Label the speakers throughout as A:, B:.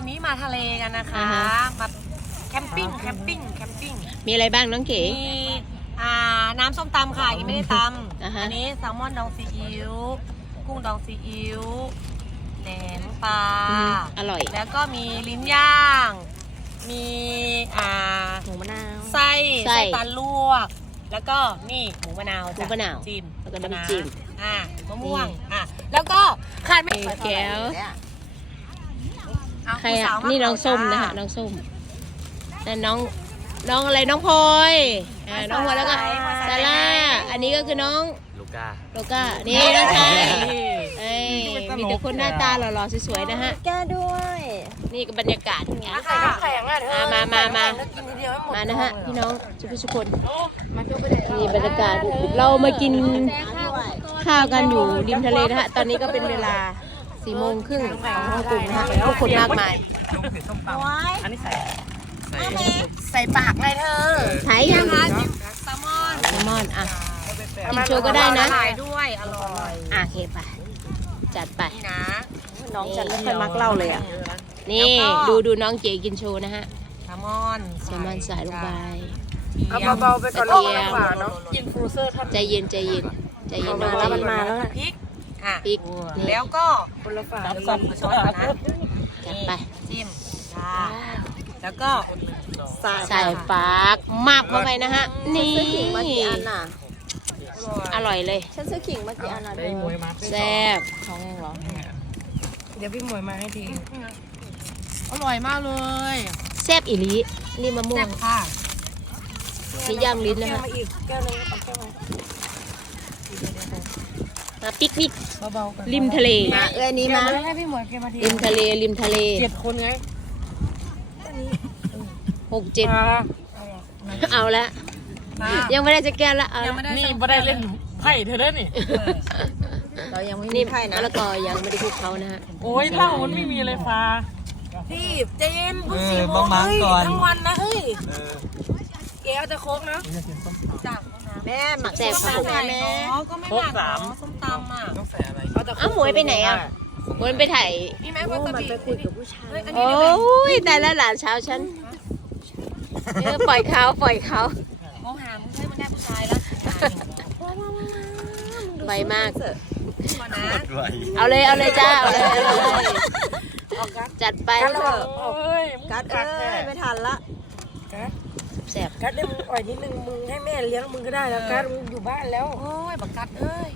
A: นี้มาทะเลกันนะคะมาแคมปิ้ง
B: มีอะไรบ้างน้องเก๋
A: มีน้ำส้มตำค่ะยังไม่ได้ตำอันนี้แซลมอนดองซีอิ๊วกุ้งดองซีอิ๊วแหนมปลา
B: อร่อย
A: แล้วก็มีลิ้นย่างมี
B: หมูมะนาว
A: ไส้ปลาลวกแล้วก็นี่หมูมะนาวจิ้ม
B: แล้วก็น้ำจิ้ม
A: มะม่วงแล้วก็ขาดไม่
B: แก้วใครอ่ะนี่น้องส้มนะคะน้องส้มนั่นน้องอะไรน้องพลอยน้องพลอยแล้วก็ซาร่าอันนี้ก็คือน้องลูก้านี่น้องชายมีแต่คนหน้าตาหล่อๆสวยๆนะฮะ
C: แก้ด้วย
B: นี่ก็บรรยากาศอย่างเงี้ยมานะฮะพี่น้องทุกคนนี่บรรยากาศเรามากินข้าวกันอยู่ริมทะเลนะฮะตอนนี้ก็เป็นเวลา4:30ของฮ่องกงนะฮะทุกคนมากมาย
A: อันนี้ใส่ปากเลยเธอ
B: ใส่ยังคะ
A: แซลมอน
B: กินโชว์ก็ได้นะ
A: ด้วยอร่อย
B: โอเคไปจัดไป
A: นะ
C: น้องฉันไม่ค่อยมักเล่าเลยอ่ะ
B: นี่ดูน้องเก๋กินโชว์นะฮะ
A: แซลมอน
B: ใส่ลงไป
C: เอาเบาๆไปก่อนเนาะ
A: อินฟลูเซอร์
B: ใจเย็น
C: มาแล้วมันมาแล้ว
A: พริก
C: แล้วก็คนละฝา
A: ช้อนนะ
B: จัดไป
A: จิ้มแล้วก็
B: ใส่ปากมากเข้าไปนะฮะนี่
C: มากี่อันน่ะ
B: อร่อยเลย
C: ฉันซื้อขิงมากี่อันน่ะ
B: แซ่บ
C: ท้องเองเหรอ
A: เดี๋ยวพี่หมวยมาให้ทีอร่อยมากเลย
B: แซ่บอีหลีนี่มะม่วง
A: ค่ะ
B: นี่ย่างลิ้นนะฮะ
C: แก้วนึงเอาแก้ว
B: มาปิกนิกริมทะเล
C: นี้มา
A: ให้พี่หมวยกินมาที
B: ริมทะเล
A: 7 คนไง
B: 6 7เอาละยังไม่ได้จะแก้วละ
A: นี่ไม่ได้เล่นไพ่เธอได้นี่
C: เรายังไม่มีไพ่นะ
B: แล้วก็ยังไม่ได้คลุกเขานะฮะ
A: โอ้ยถ้ามันไม่มีเลยฟ้าพี่เจนเพิ่ง4 โมงทั้งวันนะเฮ้ยแก้วจะโค้กนะ
C: แม่หมักแซ่บค่ะ
A: แม่ก็ไม่หนักส้มตำต้องใส่อะไร
B: หมวยไปไหนอ่ะหมวยไปถ่าย
A: พี่แม่ว่าจะไปคุยกับผู้ชาย
B: โอ้ยแต่ละหลานเช้าฉันปล่อยเขา
A: เขาหามึงให้มันได้ผู้ชายแล้ว
B: ไวมากเอาเลยจ้าเอาเลยจัดไป
C: กัดไม่ทันละ
B: แซ่บ
C: กัดเลยมึงอ่อยนิดนึงมึงให้แม่เลี้ยงมึงก็ได้แล้วกัดมึงอยู่บ้านแล้ว
A: โอ้ยบักกัดเอ้ย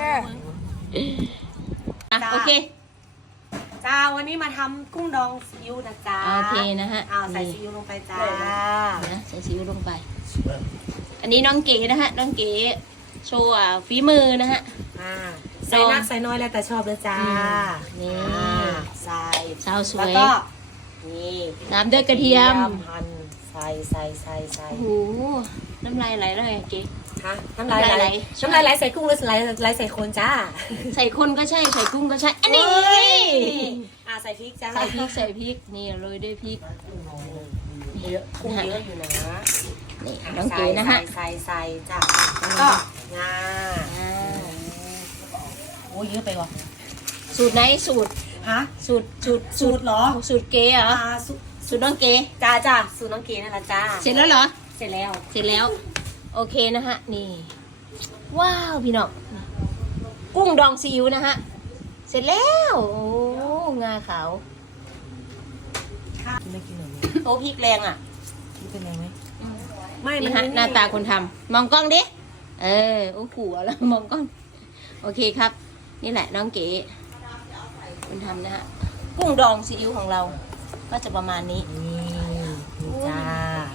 B: โอเค
A: จ้าวันนี้มาทำกุ้งดองซีอิ๊วนะจ้า
B: โอเคนะฮะ
A: ใส่ซีอิ๊วลงไปจ้า
B: ใส่ซีอิ๊วลงไปอันนี้น้องเก๋นะฮะน้องเก๋โชว์ฝีมือนะฮะ
A: ใส่นักใส่น้อยแล้วแต่ชอบเลยจ้า
B: นี่
A: ใส่
B: สาวสวย
A: แล้วก็นี่
B: ตามด้วยกระเทียม
A: หั่นใส่
B: โอ้โหน้ำลายไหลเลยเก๋
A: น้ำลายไหลใส่กุ้งหรือไหลใส่คนจ้า
B: ใส่คนก็ใช่ใส่กุ้งก็ใช่อันนี้
A: ใส่พริกจ้า
B: ใส่พริกนี่โรยด้วยพริก
A: เยอะกุ้งเยอะอยู่นะ
B: นี่น้องเก๋นะฮะ
A: ใส่จ้าแล้วก็งาโอ้เยอะไปว่ะ
B: สูตรไหนสูตรเหรอสูตรเก๋เหรอสูตรน้องเก๋
A: จ้าสูตรน้องเก๋นั่นแหละจ้า
B: เสร็จแล้วเหรอ
A: เสร็จแล้ว
B: โอเคนะฮะนี่ว้าวพี่น้องกุ้งดองซีอิ๊วนะฮะเสร็จแล้วโอ้งาขาว
A: ไม่กินหรอ
B: โอ้พริกแรงอ่ะ
A: เป็นยังไง
B: ไม่ฮะหน้าตาคนทำมองกล้องดิโอ้ผัวแล้วมองกล้องโอเคครับนี่แหละน้องเก๋คนทำนะฮะกุ้งดองซีอิ๊วของเราก็จะประมาณนี้
A: นี่จ้า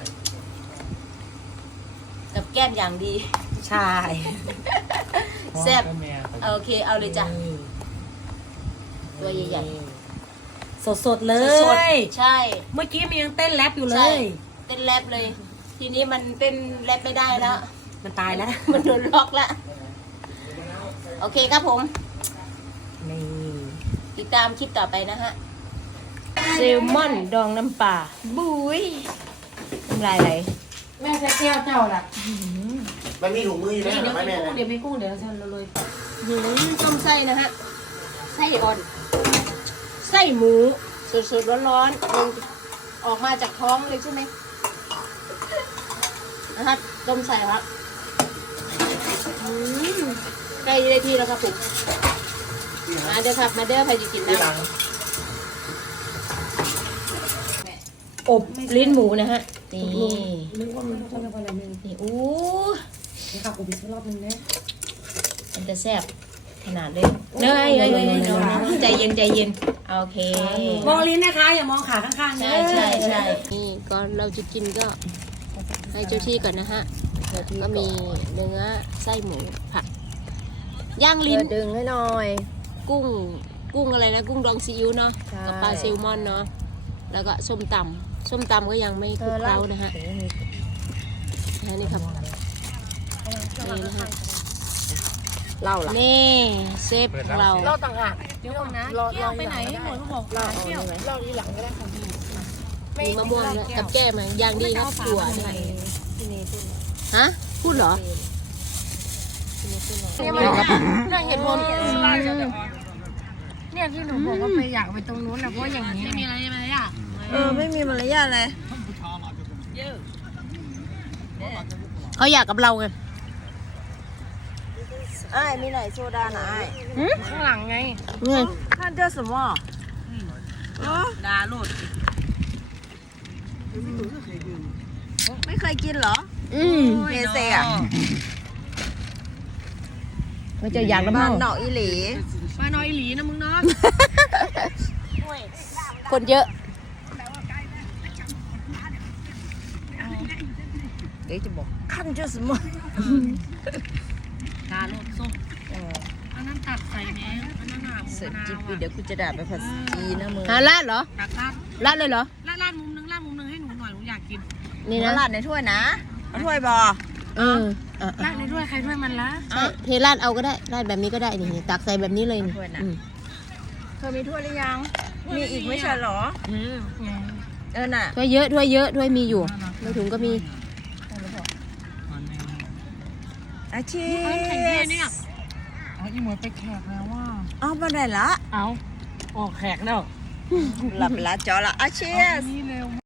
B: กับแก้มอย่างดี
A: ใช่
B: แซ่บโอเคเอาเลยจ้ะตัวใหญ่
A: ๆสดเลย
B: ใช่
A: เมื่อกี้มันยังเต้นแรปอยู่เลย
B: เต้นแรปเลยทีนี้มันเต้นแรปไม่ได้แล้ว
A: มันตายแล้ว
B: มันโดนล็อกแล้วโอเคครับผม
A: นี่
B: ติดตามคลิปต่อไปนะฮะแซลมอนดองน้ำปลาบุ้ยน้ำลายไหล
A: แม่ใช้แก้วเจ้าล่ะ
D: มันมีถุงมืออยู่แล้วไหมแม่
A: เดี๋ยวมีกุ้งเดี๋ยวเราเลย
B: ต้มไส้นะฮะไส้อ่อนไส้หมูสดๆร้อนๆลงออกมาจากท้องเลยใช่ไหมนะครับต้มใส่ครับใกล้ได้ที่แล้วครับผมมาเด้อครับมาเด้อใครจะกินนะอบลิ้นหมูนะฮะนี่
C: นึกว่ามันต้องทำอะไรนึง
B: นี่อู้
C: นี่ค่ะกูไปซื้อรอบนึงนะ
B: มันจะแซ่บขนาดเลยเนยใจเย็นใจเย็นโอเค
C: มองลิ้นนะคะอย่ามองขาข้างๆ
B: ใช่นี่ก่อนเราจะกินก็ให้เจ้าที่ก่อนนะฮะก็มีเนื้อไส้หมูผัดย่างลิ้น
A: ดึงให้หน่อย
B: กุ้งอะไรนะกุ้งดองซีอิ๊วเนาะกับปลาแซลมอนเนาะแล้วก็ส้มตำก็ยังไม่คลุกเคล้านะฮะนี่ครับนี่นะฮะ
A: เล่าล่ะ
B: นี่เซฟของเรา
C: เราต่างหาก
A: เดี๋ยวก่อนนะเที่ยวไปไหนหมดทุกบอกเที่ยว
C: เราทีหลังก็ได้ค่ะ
B: มีมะม่วงด้วยกับแก้มอย่างดีครับถั่วด้วยฮะพูดเหรอ
C: เนี่ยเห็นวนเนี่ยที่หนูบอกว่าไปอยากไปตรงนู้นแหละเพราะอย่างนี้
A: ไม่มีอะไรไหมอ่ะ
C: ไม่มีมารยาทเลย
B: เขาอยากกับเราไง
C: ไอ้มีไหนโซดาไหนข้างหลังไง
B: ไง
C: ท่านเจอสมอ
A: ดาโลด
C: ไม่เคยกินเหรอ
A: เฮเซ่อะ
B: เขาจะอยากแล้วมั้ง
C: หนอกอีหลี
A: ปลาน้อยหลีนะมึงเนาะ
B: คนเยอะ
C: เดี๋ยวจะบอกขั้นเจอสมอ
A: ดาโลดส้มอันนั้นตัดใส่แม่อันนั้นหนาหมู
C: เสร็จ
A: นา
C: จิ๊บ
A: ว
C: เดี๋ยวกูจะด่าไปภาษาจีนนะมึง
B: หาลาดเหรอ
A: ดักลาด
B: ลาดเลยเหรอ
A: ลาดมุมนึงให้หนูหน่อยหนูอยากกิน
B: นี่นะ
C: ลาดในถ้วยนะเอาถ้วยบอ
B: เออ
A: ลาดในด้วยใครด้วยมันละ
B: ใช่เทราดเอาก็ได้ราดแบบนี้ก็ได้นี่ตักใส่แบบนี้เลยนี่อืม
C: เธอมีถ้วยหรือยัง มีอีกไม่ใช่เหรอ น่ะ
B: ถ้วยเยอะถ้วยมีอยู่ในถุงก็มี
C: อาชี
A: แข่งที่เนี่ยเอาอีหมวยไปแขกแล้วว่า
C: เอาไปไหนละ
A: เอาออกแขกแล้ว
C: หลับละจอละอาชี
A: นี่เร็ว